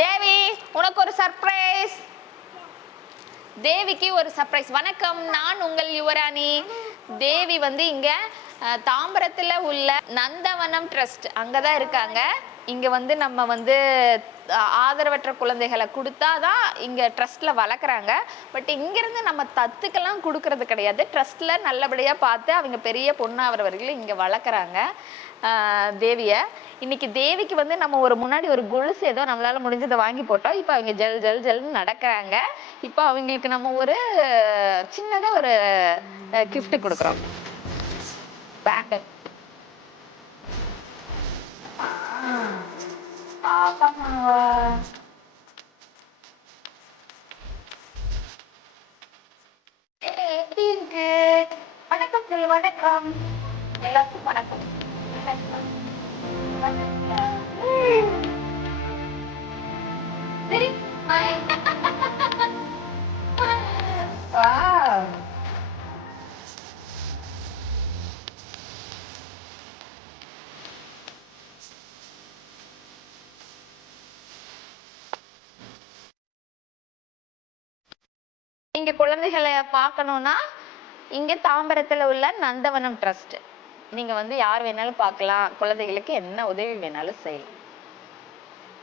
தேவி, உனக்கு ஒரு சர்ப்ரைஸ். தேவிக்கு ஒரு சர்ப்ரைஸ். வணக்கம், நான் உங்கள் யுவராணி. தேவி வந்து இங்க தாம்பரத்துல உள்ள நந்தவனம் ட்ரஸ்ட் அங்கதான் இருக்காங்க. இங்க வந்து நம்ம வந்து ஆதரவற்ற குழந்தைகளை கொடுத்தாதான் இங்க ட்ரஸ்ட்ல வளர்க்குறாங்க. பட் இங்கிருந்து நம்ம தத்துக்கெல்லாம் கொடுக்கறது கிடையாது. ட்ரஸ்ட்ல நல்லபடியா பார்த்து அவங்க பெரிய பொண்ணாகிற வரைக்கும் இங்க வளர்க்குறாங்க தேவிய. இன்னைக்கு தேவிக்கு வந்து நம்ம ஒரு முன்னாடி ஒரு கொலுசு ஏதோ நம்மளால முடிஞ்சதை வாங்கி போட்டோம். இப்போ அவங்க ஜல் ஜல் ஜல்னு நடக்கிறாங்க. இப்போ அவங்களுக்கு நம்ம ஒரு சின்னதா ஒரு கிஃப்ட் கொடுக்குறோம். பேக்கெட். எப்படி இருக்கு? வணக்கம் சொல்லு. வணக்கம் எல்லாருக்கும். வணக்கம். சரி. இங்க குழந்தைகளை பார்க்கணும்னா இங்க தாம்பரத்துல உள்ள நந்தவனம் ட்ரஸ்ட் நீங்க வந்து யார் வேணாலும் பார்க்கலாம். குழந்தைகளுக்கு என்ன உதவி வேணாலும் செய்யலாம்.